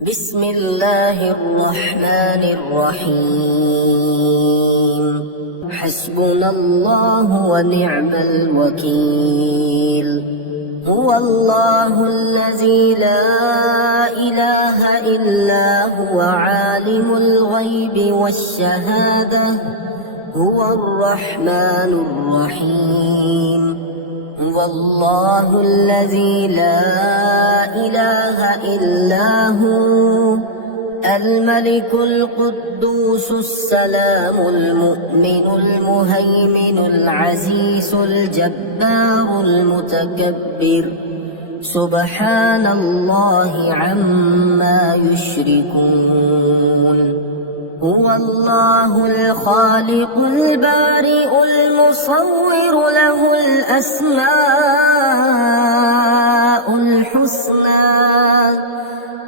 بسم الله الرحمن الرحيم. حسبنا الله ونعم الوكيل. هو الله الذي لا إله إلا هو عالم الغيب والشهادة. هو الرحمن الرحيم. هو الله الذي لا إله إلا هو الملك القدوس السلام المؤمن المهيمن العزيز الجبار المتكبر. سبحان الله عما يشركون. هو الله الخالق البارئ المصور له الأسماء الحسنى.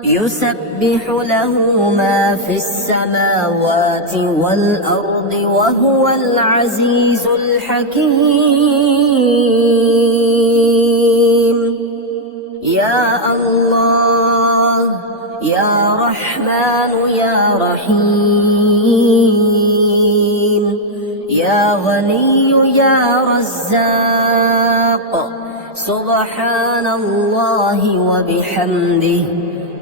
يسبح له ما في السماوات والأرض وهو العزيز الحكيم. يا الله يا رحمن يا رحيم. يا غني يا رزاق. سبحان الله وبحمده.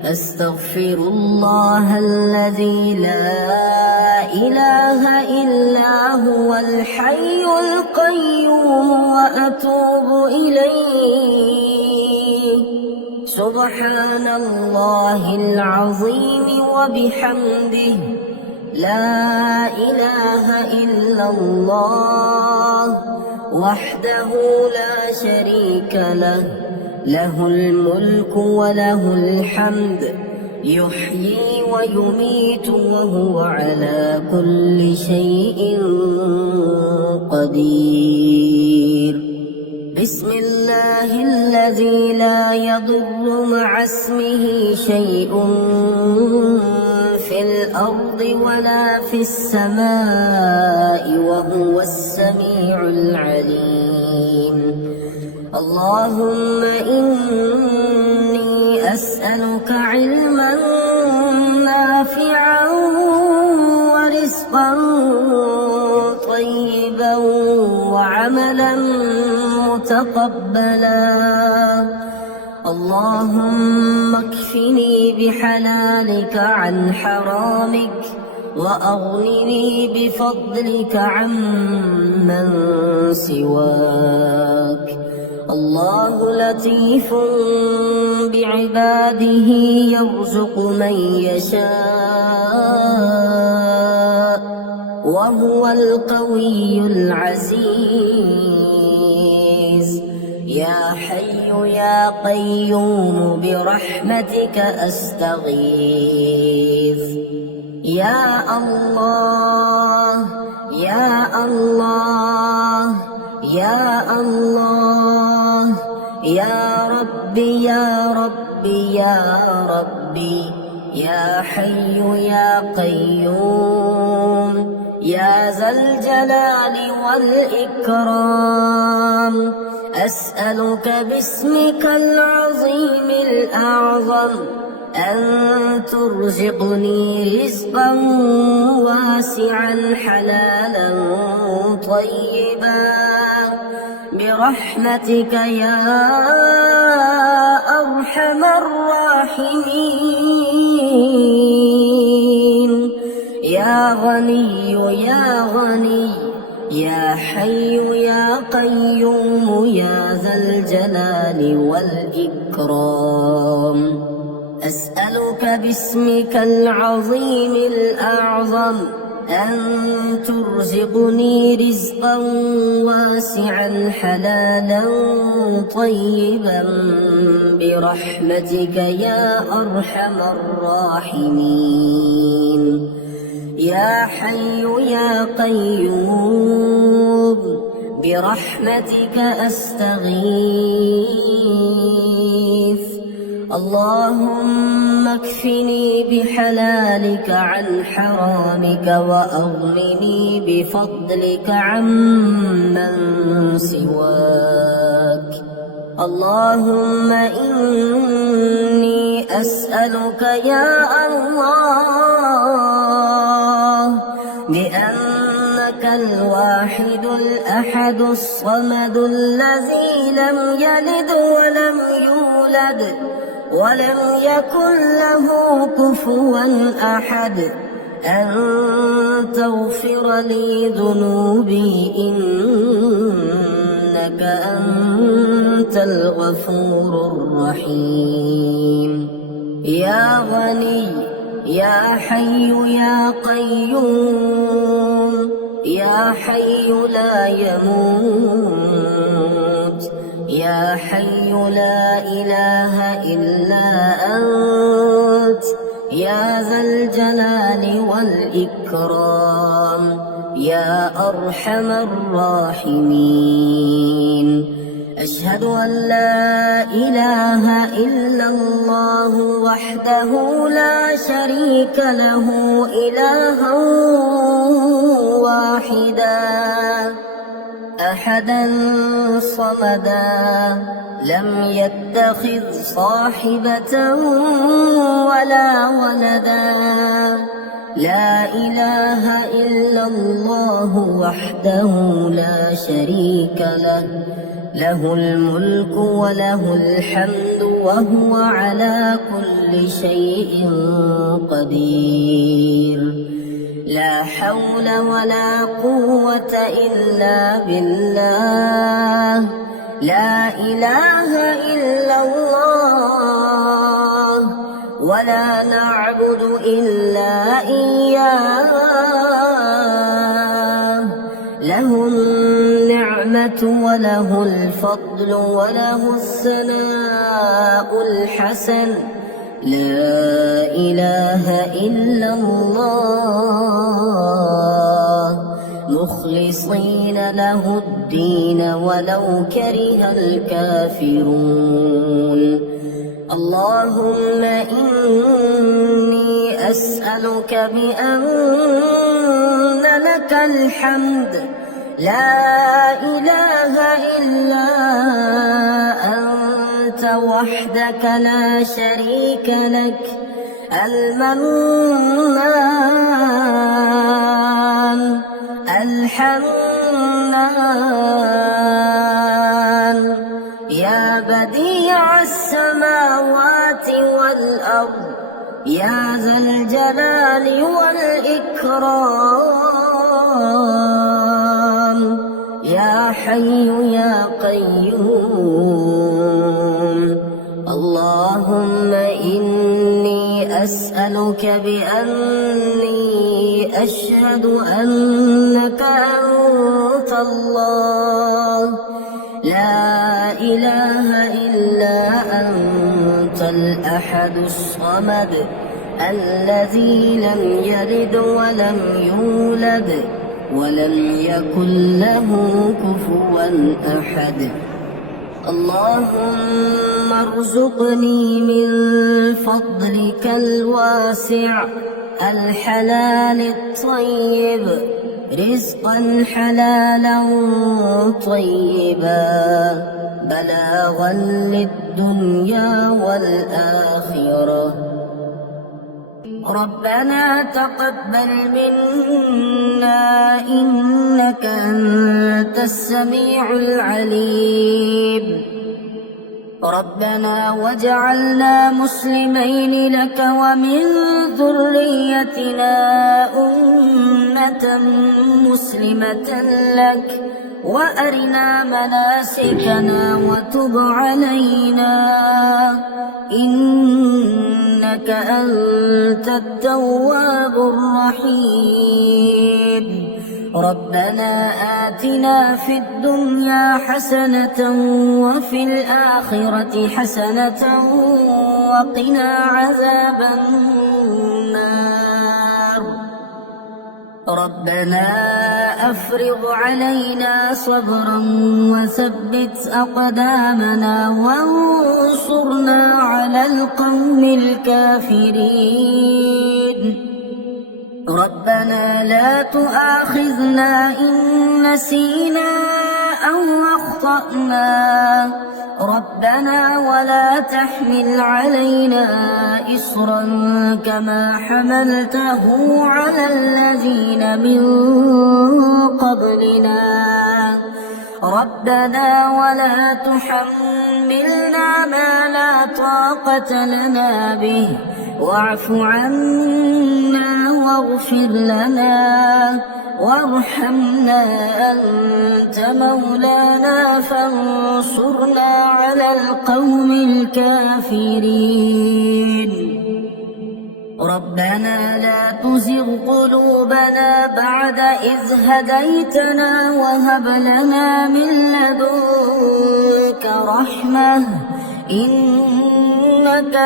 أستغفر الله الذي لا إله إلا هو الحي القيوم وأتوب إليه. سبحان الله العظيم وبحمده. لا إله إلا الله وحده لا شريك له. له الملك وله الحمد. يحيي ويميت وهو على كل شيء قدير. بسم الله الذي لا يضر مع اسمه شيء في الأرض ولا في السماء وهو السميع العليم. اللهم إني أسألك علما نافعا ورزقا طيبا وعملا متقبلا. اللهم اكفني بحلالك عن حرامك وأغنني بفضلك عمن سواك. الله لطيف بعباده يرزق من يشاء وهو القوي العزيز. يا حي يا قيوم برحمتك أستغيث. يا الله يا الله يا الله يا ربي يا ربي يا ربي. يا حي يا قيوم يا ذا الجلال والإكرام. أسألك باسمك العظيم الأعظم أن ترزقني رزقا واسعا حلالا طيبا برحمتك يا أرحم الراحمين. يا غني يا غني يا حي يا قيوم يا ذا الجلال والإكرام. أسألك باسمك العظيم الأعظم أن ترزقني رزقا واسعا حلالا طيبا برحمتك يا أرحم الراحمين. يا حي يا قيوم برحمتك أستغيث. اللهم اكفني بحلالك عن حرامك وأغنني بفضلك عمن سواك. اللهم إني أسألك يا الله بأنك الواحد الأحد الصمد الذي لم يلد ولم يولد ولم يكن له كفوا أحد أن تغفر لي ذنوبي إنك أنت الغفور الرحيم. يا غني يا حي يا قيوم يا حي لا يموت يا حي لا إله إلا أنت يا ذا الجلال والإكرام يا أرحم الراحمين. أشهد أن لا إله إلا الله وحده لا شريك له إلها واحدا أحدا صمدا لم يتخذ صاحبة ولا ولدا لا إله إلا الله وحده لا شريك له له الملك وله الحمد وهو على كل شيء قدير. لا حول ولا قوة إلا بالله لا إله إلا الله ولا نعبد إلا إياه له النعمة وله الفضل وله الثناء الحسن لا إله إلا الله مخلصين له الدين ولو كره الكافرون. اللهم إني أسألك بأن لك الحمد لا إله إلا أنت وحدك لا شريك لك المنان الحنان يا بديع السماوات والأرض يا ذا الجلال والإكرام يا حي يا قيوم. اللهم إني أسألك بأني أشهد أنك أنت الله لا إله إلا أنت الأحد الصمد الذي لم يلد ولم يولد ولم يكن له كفوا أحد. اللهم ارزقني من فضلك الواسع الحلال الطيب رزقا حلالا طيبا بلاغا للدنيا والآخرة. ربنا تقبل منا إنك أنت السميع العليم. ربنا واجعلنا مسلمين لك ومن ذريتنا أمة مسلمة لك وأرنا مناسكنا وتب علينا إنك أنت التواب الرحيم. ربنا آتنا في الدنيا حسنة وفي الآخرة حسنة وقنا عذاب النار. ربنا أفرغ علينا صبرا وثبت أقدامنا وانصرنا على القوم الكافرين. ربنا لا تؤاخذنا إن نسينا أو أخطأنا ربنا ولا تحمل علينا إصرا كما حملته على الذين من قبلنا ربنا ولا تحملنا ما لا طاقة لنا به واعف عنا واغفر لنا وارحمنا أنت مولانا فانصرنا على القوم الكافرين ربنا لا تزغ قلوبنا بعد إذ هديتنا وهب لنا من لدنك رحمة إنك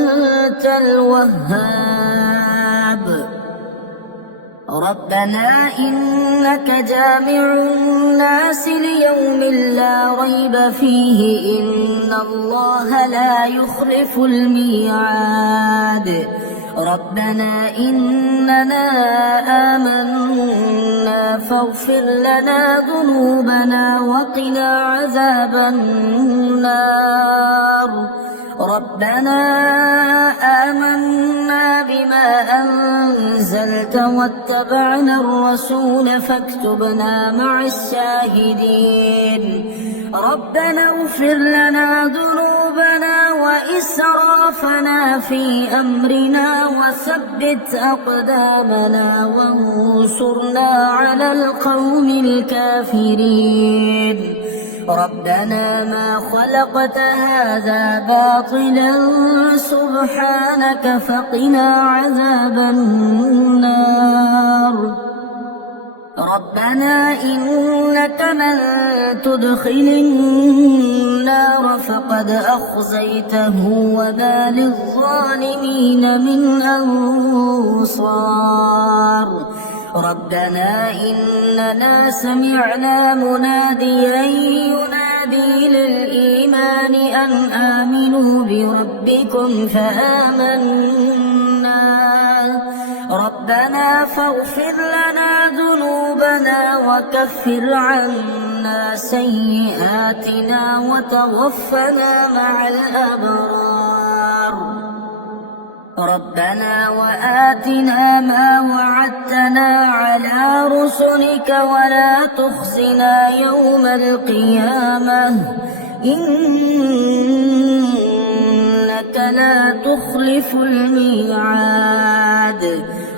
أنت الوهاب ربنا إنك جامع الناس ليوم لا ريب فيه إن الله لا يخلف الميعاد ربنا إننا آمنا فاغفر لنا ذنوبنا وقنا عذاب النار ربنا آمنا بما أنزلت واتبعنا الرسول فاكتبنا مع الشاهدين ربنا اغفر لنا ذنوبنا وإسرافنا في أمرنا وثبت أقدامنا وانصرنا على القوم الكافرين ربنا ما خلقت هذا باطلا سبحانك فقنا عذاب النار ربنا إنك من تدخل النار فقد أخزيته وما للظالمين من أنصار ربنا إننا سمعنا مناديا ينادي للإيمان أن آمنوا بربكم فآمنا ربنا فاغفر لنا ذنوبنا وكفر عنا سيئاتنا وتوفنا مع الأبرار ربنا وآتنا ما وعدتنا على رسلك ولا تخزنا يوم القيامة إنك لا تخلف الميعاد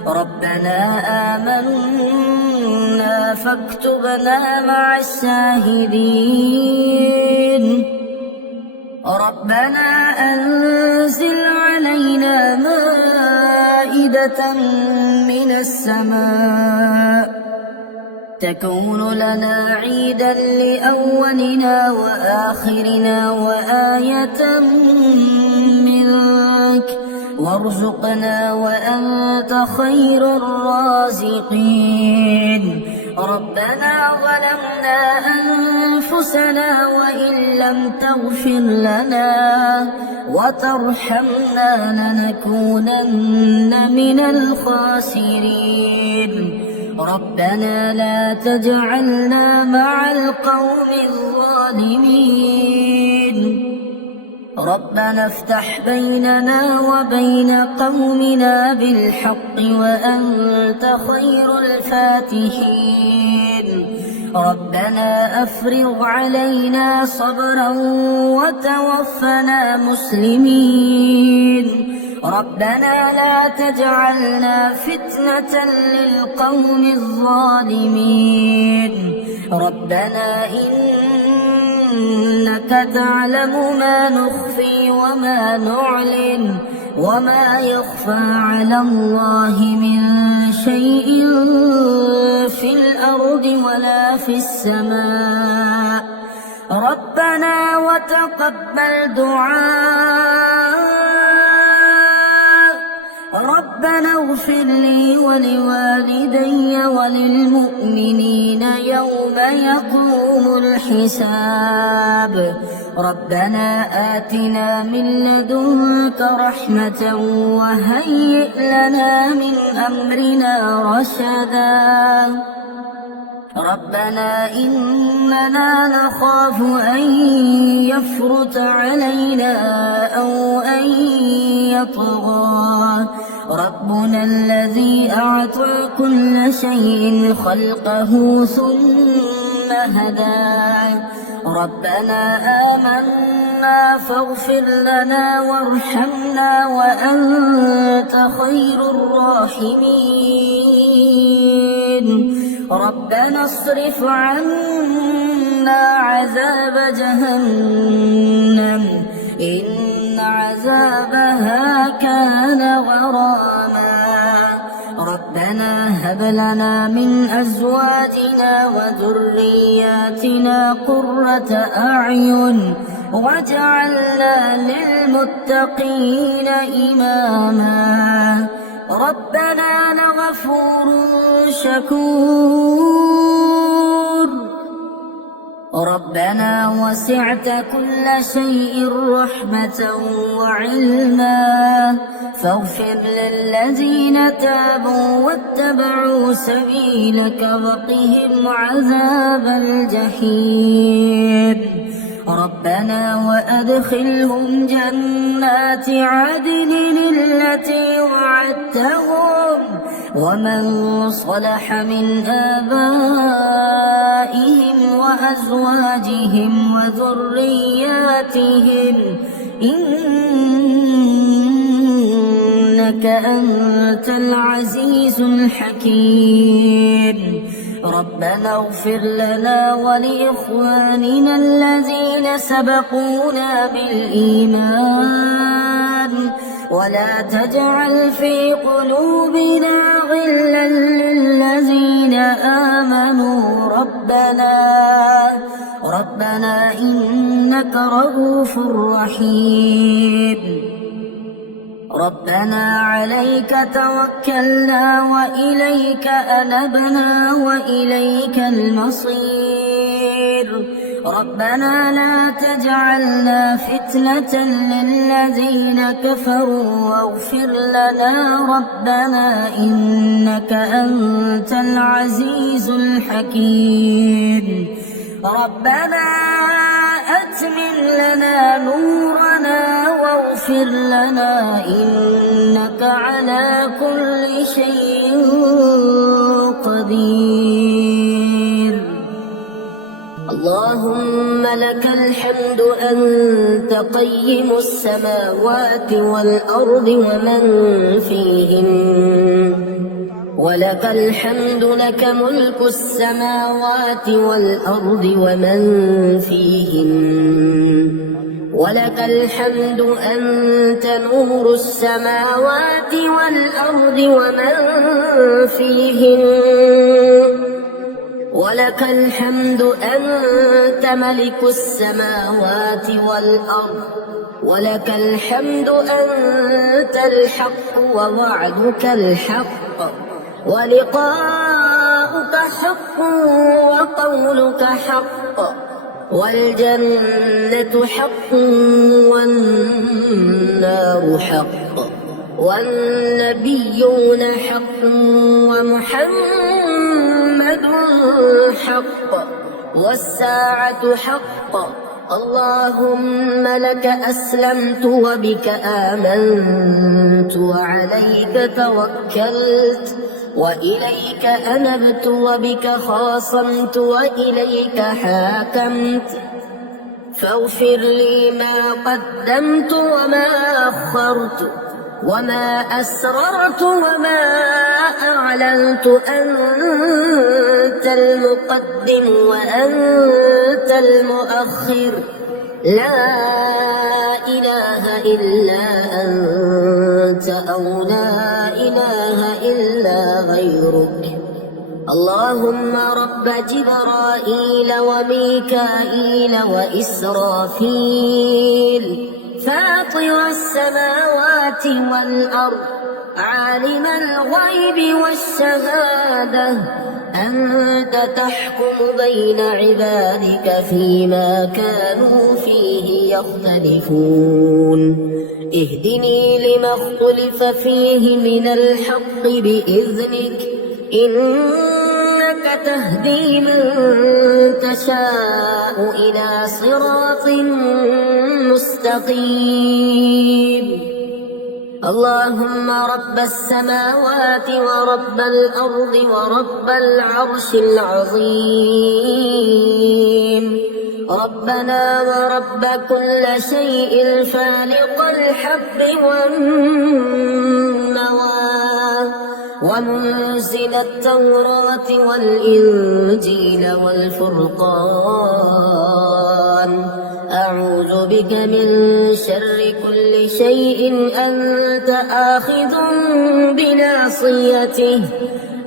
ربنا آمنا فاكتبنا مع الشاهدين ربنا أنزل علينا مائدة من السماء تكون لنا عيدا لأولنا وآخرنا وآية منك وارزقنا وأنت خير الرازقين ربنا ظلمنا أنفسنا وإن لم تغفر لنا وترحمنا لنكونن من الخاسرين ربنا لا تجعلنا مع القوم الظالمين ربنا افتح بيننا وبين قومنا بالحق وأنت خير الفاتحين ربنا أفرغ علينا صبرا وتوفنا مسلمين ربنا لا تجعلنا فتنة للقوم الظالمين ربنا إنك تعلم ما نخفي وما نعلن وما يخفى على الله من شيء في الأرض ولا في السماء ربنا وتقبل دعاء ربنا اغفر لي ولوالدي وللمؤمنين يوم يقوم الحساب ربنا آتنا من لدنك رحمة وهيئ لنا من أمرنا رشدا ربنا إننا نخاف أن يفرط علينا أو أن يطغى ربنا الذي أعطى كل شيء خلقه ثم هدى ربنا آمنا فاغفر لنا وارحمنا وأنت خير الراحمين ربنا اصرف عنا عذاب جهنم إن عذابها كان غراما ربنا هب لنا من أزواجنا وذرياتنا قرة أعين واجعلنا للمتقين إماما ربنا لغفور شكور ربنا وسعت كل شيء رحمة وعلما فاغفر للذين تابوا واتبعوا سبيلك وقهم عذاب الجحيم ربنا وأدخلهم جنات عدن التي وعدتهم ومن صلح من آبائهم وأزواجهم وذرياتهم إنك أنت العزيز الحكيم ربنا اغفر لنا ولإخواننا الذين سبقونا بالإيمان ولا تجعل في قلوبنا غلا للذين آمنوا ربنا إنك رؤوف رحيم ربنا عليك توكلنا وإليك أنبنا وإليك المصير ربنا لا تجعلنا فتنة للذين كفروا واغفر لنا ربنا إنك أنت العزيز الحكيم ربنا أتمم لنا نورنا واغفر لنا إنك على كل شيء قدير اللهم لك الحمد أنت قيم السماوات والأرض ومن فيهن ولك الحمد لك ملك السماوات والأرض ومن فيهن ولك الحمد أنت نور السماوات والأرض ومن فيهن ولك الحمد أنت ملك السماوات والأرض ولك الحمد أنت الحق ووعدك الحق ولقاؤك حق وقولك حق والجنة حق والنار حق والنبيون حق ومحمد حق والساعة حق اللهم لك أسلمت وبك آمنت وعليك توكلت وإليك أنبت وبك خاصمت وإليك حاكمت فاغفر لي ما قدمت وما أخرت وما أسررت وما أعلنت أنت المقدم وأنت المؤخر لا إله إلا أنت أو لا إله إلا غيرك اللهم رب جبرائيل وميكائيل وإسرافيل فاطر السماوات والأرض عالم الغيب والشهادة أنت تحكم بين عبادك فيما كانوا فيه يختلفون اهدني لما اختلف فيه من الحق بإذنك إنك إنك تهدي من تشاء إلى صراط مستقيم. اللهم رب السماوات ورب الأرض ورب العرش العظيم، ربنا ورب كل شيء فالق الحب والنوى، ومنزل التوراة والإنجيل والفرقان، أعوذ بك من شر كل شيء أنت آخذ بناصيته.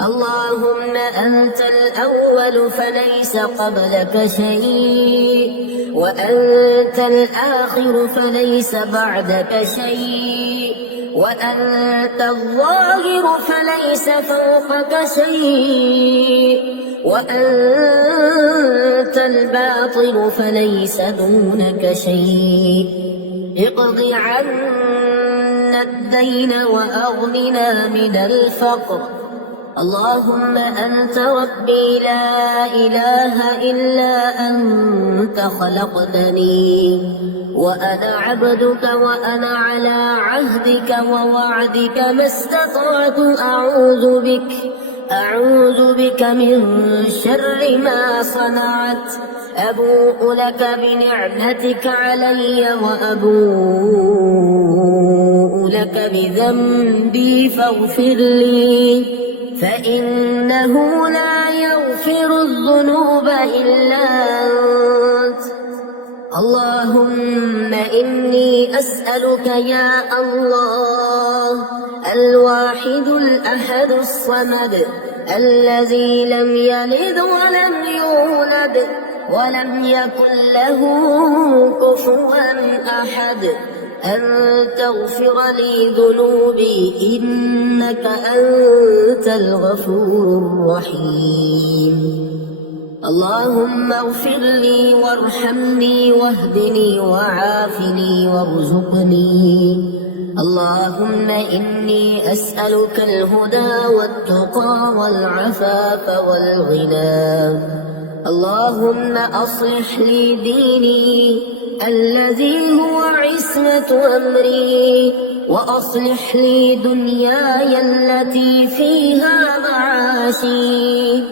اللهم أنت الأول فليس قبلك شيء، وأنت الآخر فليس بعدك شيء، وأنت الظاهر فليس فوقك شيء، وأنت الباطن فليس دونك شيء. اقض عنا الدين وأغننا من الفقر. اللهم أنت ربي لا إله إلا أنت خلقتني وأنا عبدك وأنا على عهدك ووعدك ما استطعت. أعوذ بك من شر ما صنعت. أبوء لك بنعمتك علي وأبوء لك بذنبي فاغفر لي، فإنه لا يغفر الذنوب إلا أنت. اللهم إني أسألك يا الله الواحد الأحد الصمد الذي لم يلد ولم يولد ولم يكن له كفوا أحد أن تغفر لي ذنوبي إنك أنت الغفور الرحيم. اللهم اغفر لي وارحمني واهدني وعافني وارزقني. اللهم إني أسألك الهدى والتقى والعفاف والغنى. اللهم أصلح لي ديني الذي هو عصمة أمري، وأصلح لي دنياي التي فيها معاشي،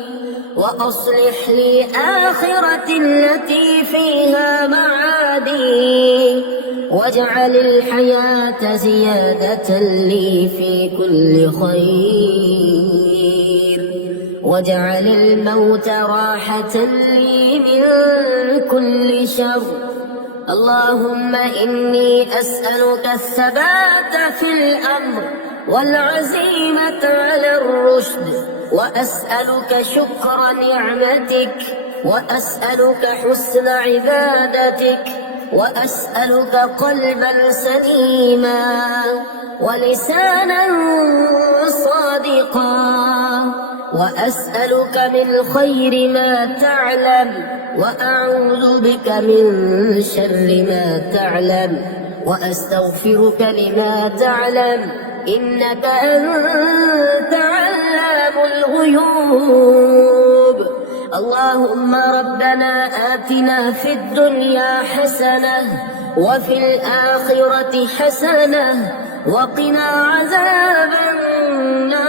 وأصلح لي آخرتي التي فيها معادي، واجعل الحياة زيادة لي في كل خير، واجعل الموت راحة لي من كل شر. اللهم إني أسألك الثبات في الأمر والعزيمة على الرشد، وأسألك شكر نعمتك، وأسألك حسن عبادتك، وأسألك قلبا سليما ولسانا صادقا، وأسألك من خير ما تعلم، وأعوذ بك من شر ما تعلم، وأستغفرك لما تعلم، إنك أنت علام الغيوب. اللهم ربنا آتنا في الدنيا حسنة وفي الآخرة حسنة وقنا عذاب النار.